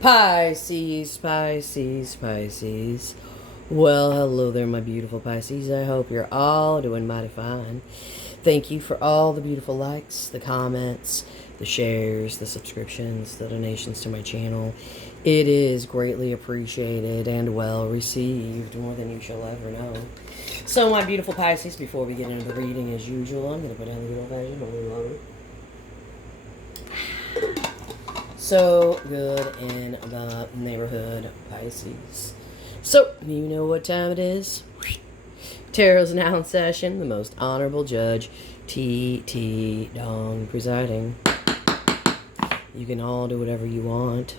Pisces, Pisces, Pisces. Well, hello there, my beautiful Pisces. I hope you're all doing mighty fine. Thank you for all the beautiful likes, the comments, the shares, the subscriptions, the donations to my channel. It is greatly appreciated and well received, more than you shall ever know. So, my beautiful Pisces, before we get into the reading, as usual, I'm going to put on the good old-fashioned holy water. So good in the neighborhood, Pisces. So, you know what time it is? Tarot's now in session. The most honorable judge, T. Dong, presiding. You can all do whatever you want.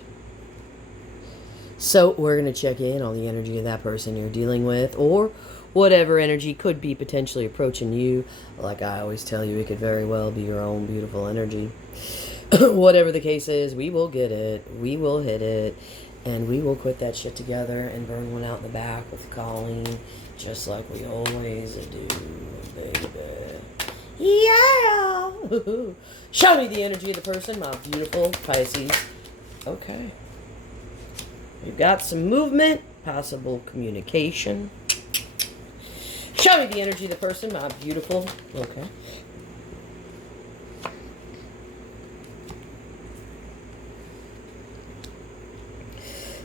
So, we're going to check in on the energy of that person you're dealing with, or whatever energy could be potentially approaching you. Like I always tell you, it could very well be your own beautiful energy. Whatever the case is, we will get it, we will hit it, and we will put that shit together and burn one out in the back with Colleen, just like we always do, baby. Yeah! Show me the energy of the person, my beautiful Pisces. Okay. We've got some movement, possible communication. Show me the energy of the person, my beautiful. Okay.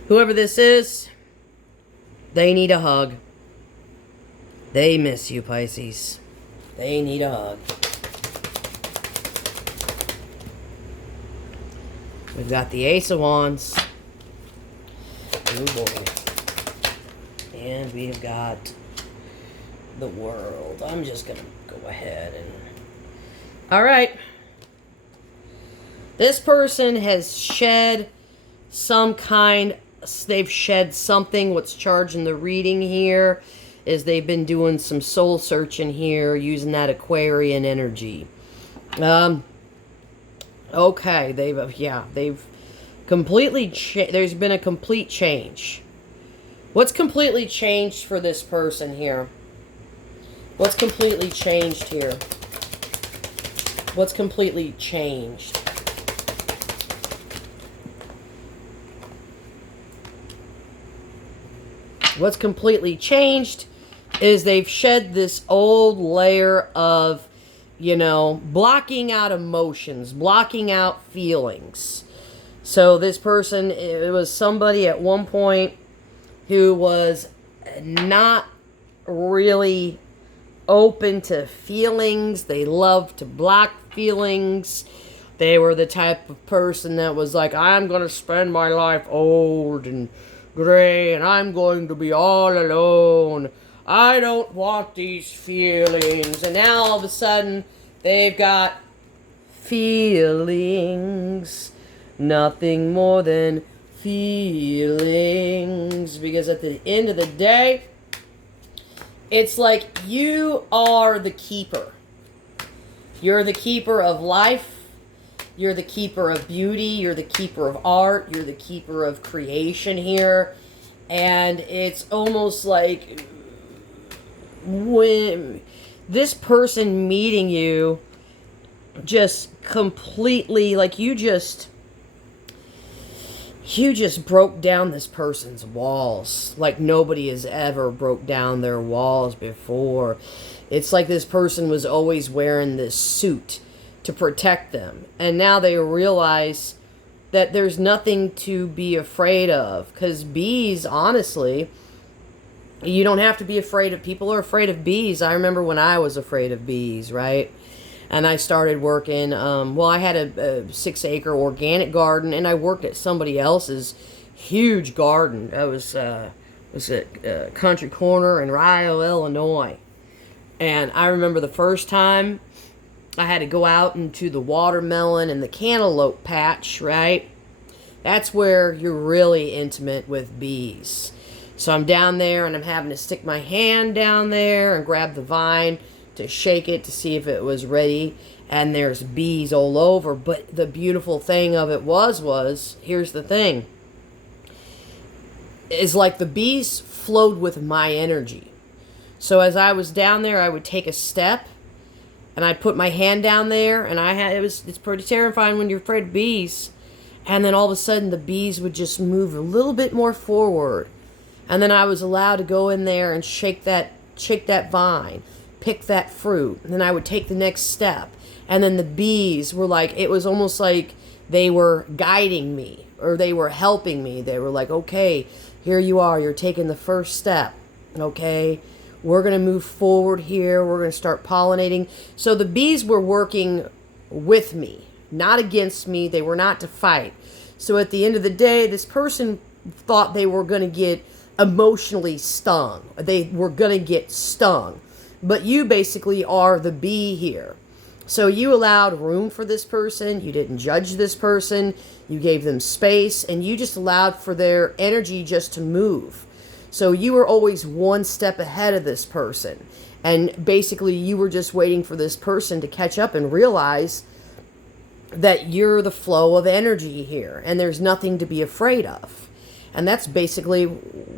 Whoever this is, they need a hug. They miss you, Pisces. They need a hug. We've got the Ace of Wands. Oh boy. And we've got the World. I'm just going to go ahead and... Alright. This person has shed some kind... They've shed something. What's charging the reading here is they've been doing some soul searching here using that Aquarian energy. Okay, they've completely there's been a complete change. What's completely changed for this person here? What's completely changed here? What's completely changed? What's completely changed is they've shed this old layer of, blocking out emotions, blocking out feelings. So this person, it was somebody at one point who was not really open to feelings. They loved to block feelings. They were the type of person that was like, I'm going to spend my life old and gray, and I'm going to be all alone. I don't want these feelings. And now all of a sudden, they've got feelings. Nothing more than feelings. Because at the end of the day, it's like you are the keeper. You're the keeper of life. You're the keeper of beauty. You're the keeper of art. You're the keeper of creation here. And it's almost like when this person meeting you just completely, like you just broke down this person's walls like nobody has ever broke down their walls before. It's like this person was always wearing this suit to protect them. And now they realize that there's nothing to be afraid of. Because bees, honestly, you don't have to be afraid of... People are afraid of bees. I remember when I was afraid of bees, right? And I started working... I had a 6-acre organic garden, and I worked at somebody else's huge garden. It was a country corner in Rio, Illinois. And I remember the first time I had to go out into the watermelon and the cantaloupe patch, right? That's where you're really intimate with bees. So I'm down there and I'm having to stick my hand down there and grab the vine to shake it to see if it was ready. And there's bees all over. But the beautiful thing of it was, here's the thing. Is like the bees flowed with my energy. So as I was down there, I would take a step. And I'd put my hand down there, and it's pretty terrifying when you're afraid of bees. And then all of a sudden the bees would just move a little bit more forward. And then I was allowed to go in there and shake that vine, pick that fruit. And then I would take the next step. And then the bees were like, it was almost like they were guiding me, or they were helping me. They were like, okay, here you are. You're taking the first step. Okay, we're going to move forward here. We're going to start pollinating. So the bees were working with me, not against me. They were not to fight. So at the end of the day, this person thought they were going to get emotionally stung. They were going to get stung. But you basically are the bee here. So you allowed room for this person. You didn't judge this person. You gave them space, and you just allowed for their energy just to move. So you were always one step ahead of this person. And basically you were just waiting for this person to catch up and realize that you're the flow of energy here, and there's nothing to be afraid of. And that's basically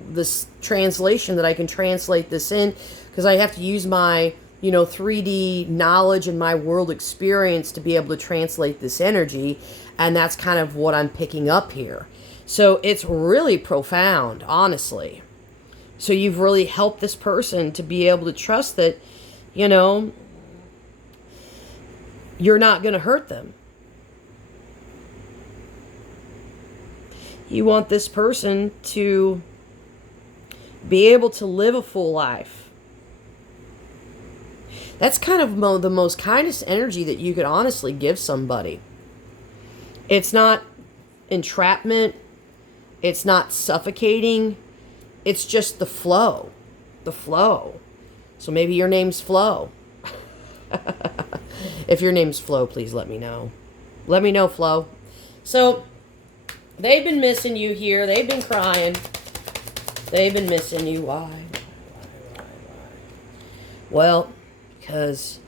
this translation that I can translate this in, because I have to use my 3D knowledge and my world experience to be able to translate this energy. And that's kind of what I'm picking up here. So it's really profound, honestly. So you've really helped this person to be able to trust that, you're not going to hurt them. You want this person to be able to live a full life. That's kind of the most kindest energy that you could honestly give somebody. It's not entrapment. It's not suffocating. It's just the flow. The flow. So maybe your name's Flo. If your name's Flo, please let me know. Let me know, Flo. So they've been missing you here. They've been crying. They've been missing you. Why? Well, because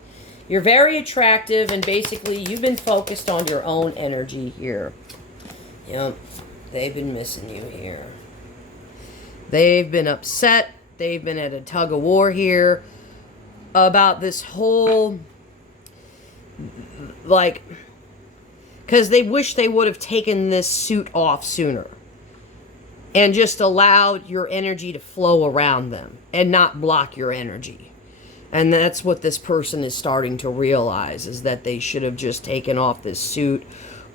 you're very attractive, and basically you've been focused on your own energy here. Yep. They've been missing you here. They've been upset. They've been at a tug of war here about this whole, because they wish they would have taken this suit off sooner and just allowed your energy to flow around them and not block your energy. And that's what this person is starting to realize, is that they should have just taken off this suit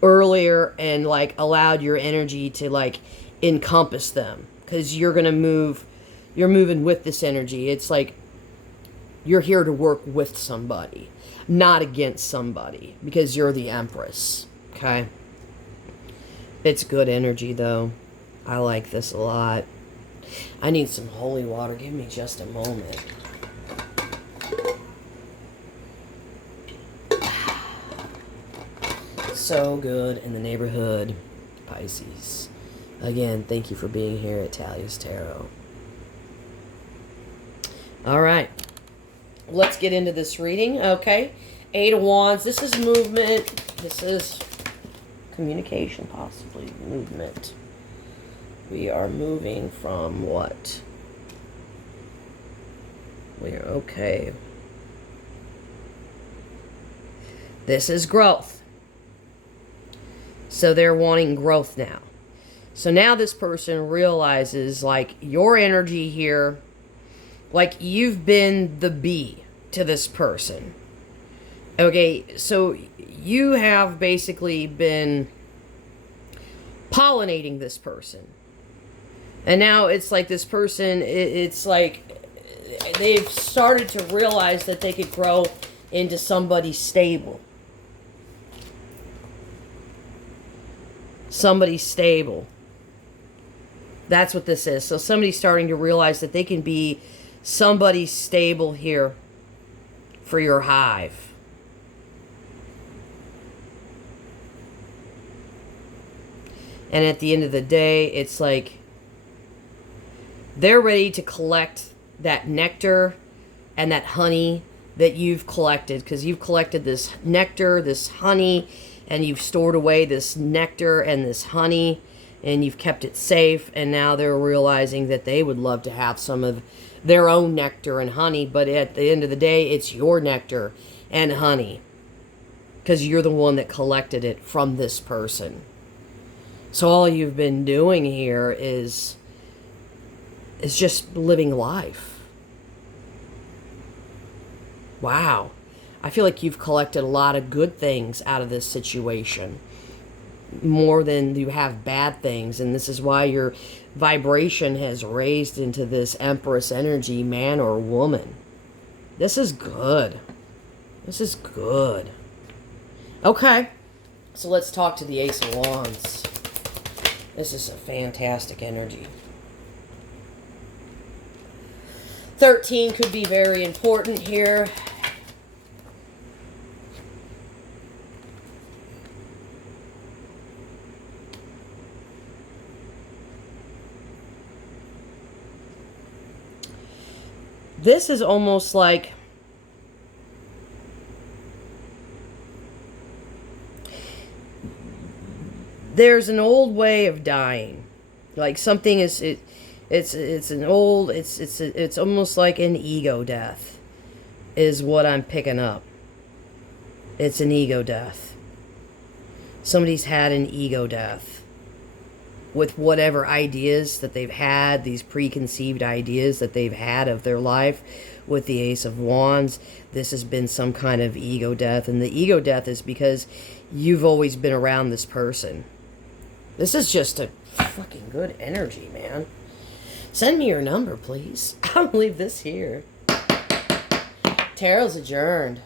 earlier and allowed your energy to encompass them, because you're moving with this energy. It's like you're here to work with somebody, not against somebody, because you're the Empress. Okay. It's good energy though. I like this a lot. I need some holy water. Give me just a moment. So good in the neighborhood, Pisces. Again, thank you for being here at Talia's Tarot. All right. Let's get into this reading, okay? 8 of Wands. This is movement. This is communication, possibly. Movement. We are moving from what? We're okay. This is growth. So they're wanting growth now. So now this person realizes, your energy here, you've been the bee to this person. Okay, so you have basically been pollinating this person. And now it's like this person, it's like they've started to realize that they could grow into somebody stable. Somebody stable. That's what this is. So somebody's starting to realize that they can be somebody stable here for your hive. And at the end of the day, it's like they're ready to collect that nectar and that honey that you've collected, because you've collected this nectar, this honey, and you've stored away this nectar and this honey, and you've kept it safe, and now they're realizing that they would love to have some of their own nectar and honey, but at the end of the day, it's your nectar and honey, because you're the one that collected it from this person. So all you've been doing here is just living life. Wow. I feel like you've collected a lot of good things out of this situation, more than you have bad things. And this is why your vibration has raised into this Empress energy, man or woman. This is good. This is good. Okay. So let's talk to the Ace of Wands. This is a fantastic energy. 13 could be very important here. This is almost like there's an old way of dying. Like something is it's almost like an ego death is what I'm picking up. It's an ego death. Somebody's had an ego death with whatever ideas that they've had, these preconceived ideas that they've had of their life. With the Ace of Wands, this has been some kind of ego death. And the ego death is because you've always been around this person. This is just a fucking good energy, man. Send me your number, please. I'll leave this here. Tarot's adjourned.